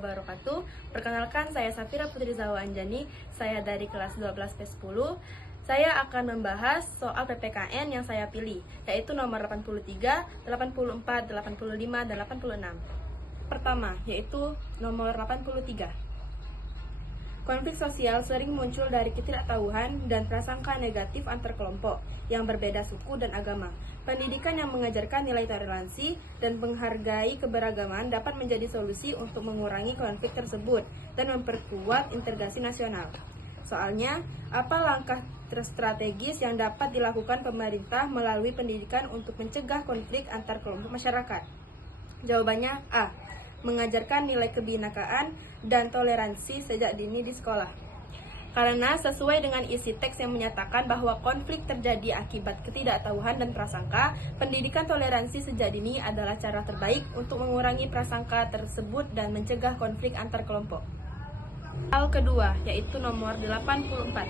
wabarakatuh. Perkenalkan, saya Safira Putri Zawa Anjani. Saya dari kelas 12 P10. Saya akan membahas soal PPKN yang saya pilih, yaitu nomor 83, 84, 85, dan 86. Pertama, yaitu nomor 83. Konflik sosial sering muncul dari ketidaktahuan dan prasangka negatif antar kelompok yang berbeda suku dan agama. Pendidikan yang mengajarkan nilai toleransi dan menghargai keberagaman dapat menjadi solusi untuk mengurangi konflik tersebut dan memperkuat integrasi nasional. Soalnya, apa langkah strategis yang dapat dilakukan pemerintah melalui pendidikan untuk mencegah konflik antar kelompok masyarakat? Jawabannya A. Mengajarkan nilai kebinekaan dan toleransi sejak dini di sekolah. Karena sesuai dengan isi teks yang menyatakan bahwa konflik terjadi akibat ketidaktahuan dan prasangka, pendidikan toleransi sejak dini adalah cara terbaik untuk mengurangi prasangka tersebut dan mencegah konflik antar kelompok. Hal kedua, yaitu nomor 84.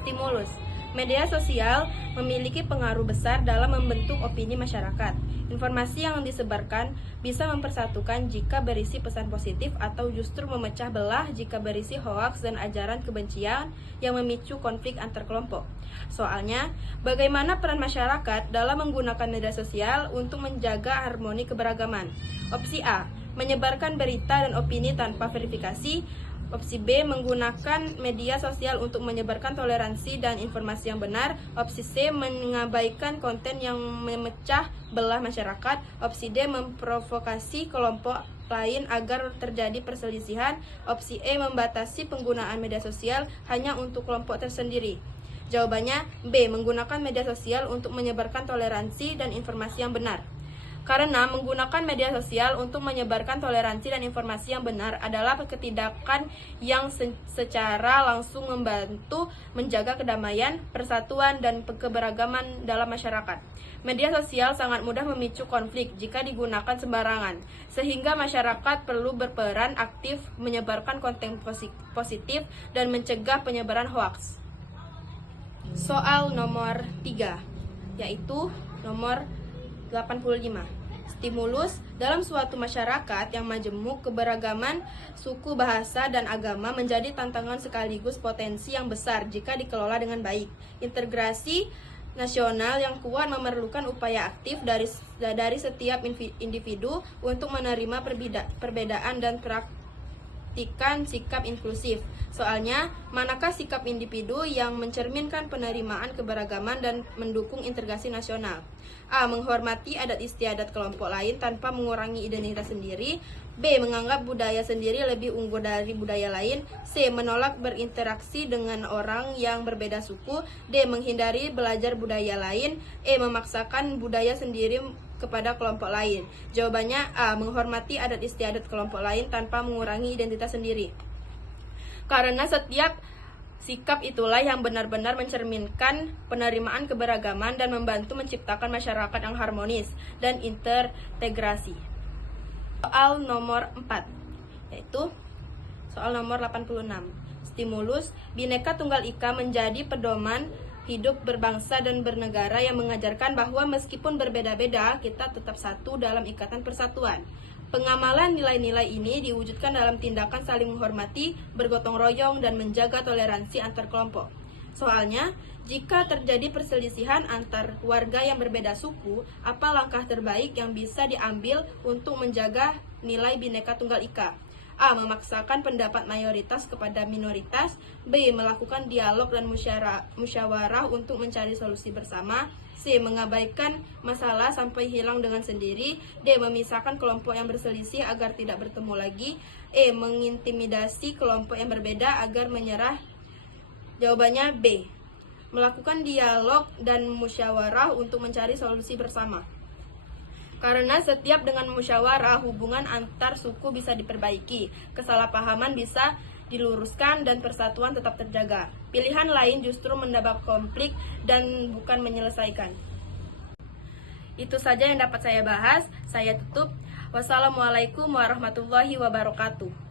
Stimulus. Media sosial memiliki pengaruh besar dalam membentuk opini masyarakat. Informasi yang disebarkan bisa mempersatukan jika berisi pesan positif atau justru memecah belah jika berisi hoaks dan ajaran kebencian yang memicu konflik antar kelompok. Soalnya, bagaimana peran masyarakat dalam menggunakan media sosial untuk menjaga harmoni keberagaman? Opsi A, menyebarkan berita dan opini tanpa verifikasi. Opsi B, menggunakan media sosial untuk menyebarkan toleransi dan informasi yang benar. Opsi C, mengabaikan konten yang memecah belah masyarakat. Opsi D, memprovokasi kelompok lain agar terjadi perselisihan. Opsi E, membatasi penggunaan media sosial hanya untuk kelompok tersendiri. Jawabannya B, menggunakan media sosial untuk menyebarkan toleransi dan informasi yang benar. Karena menggunakan media sosial untuk menyebarkan toleransi dan informasi yang benar adalah ketindakan yang secara langsung membantu menjaga kedamaian, persatuan, dan keberagaman dalam masyarakat. Media sosial sangat mudah memicu konflik jika digunakan sembarangan, sehingga masyarakat perlu berperan aktif menyebarkan konten positif dan mencegah penyebaran hoaks. Soal nomor 3, yaitu nomor 85. Stimulus. Dalam suatu masyarakat yang majemuk, keberagaman suku, bahasa, dan agama menjadi tantangan sekaligus potensi yang besar jika dikelola dengan baik. Integrasi nasional yang kuat memerlukan upaya aktif dari setiap individu untuk menerima perbedaan dan praktikan sikap inklusif. Soalnya, manakah sikap individu yang mencerminkan penerimaan keberagaman dan mendukung integrasi nasional? A. Menghormati adat istiadat kelompok lain tanpa mengurangi identitas sendiri. B. Menganggap budaya sendiri lebih unggul dari budaya lain. C. Menolak berinteraksi dengan orang yang berbeda suku. D. Menghindari belajar budaya lain. E. Memaksakan budaya sendiri kepada kelompok lain. Jawabannya A. Menghormati adat istiadat kelompok lain tanpa mengurangi identitas sendiri. Karena setiap sikap itulah yang benar-benar mencerminkan penerimaan keberagaman dan membantu menciptakan masyarakat yang harmonis dan integrasi. Soal nomor 4, yaitu soal nomor 86. Stimulus. Bhinneka Tunggal Ika menjadi pedoman hidup berbangsa dan bernegara yang mengajarkan bahwa meskipun berbeda-beda, kita tetap satu dalam ikatan persatuan. Pengamalan nilai-nilai ini diwujudkan dalam tindakan saling menghormati, bergotong royong, dan menjaga toleransi antar kelompok. Soalnya, jika terjadi perselisihan antar warga yang berbeda suku, apa langkah terbaik yang bisa diambil untuk menjaga nilai Bhinneka Tunggal Ika? A. Memaksakan pendapat mayoritas kepada minoritas. B. Melakukan dialog dan musyawarah untuk mencari solusi bersama. C. Mengabaikan masalah sampai hilang dengan sendiri. D. Memisahkan kelompok yang berselisih agar tidak bertemu lagi. E. Mengintimidasi kelompok yang berbeda agar menyerah. Jawabannya B. Melakukan dialog dan musyawarah untuk mencari solusi bersama. Karena setiap dengan musyawarah, hubungan antar suku bisa diperbaiki, kesalahpahaman bisa diluruskan, dan persatuan tetap terjaga. Pilihan lain justru menambah konflik dan bukan menyelesaikan. Itu saja yang dapat saya bahas. Saya tutup. Wassalamualaikum warahmatullahi wabarakatuh.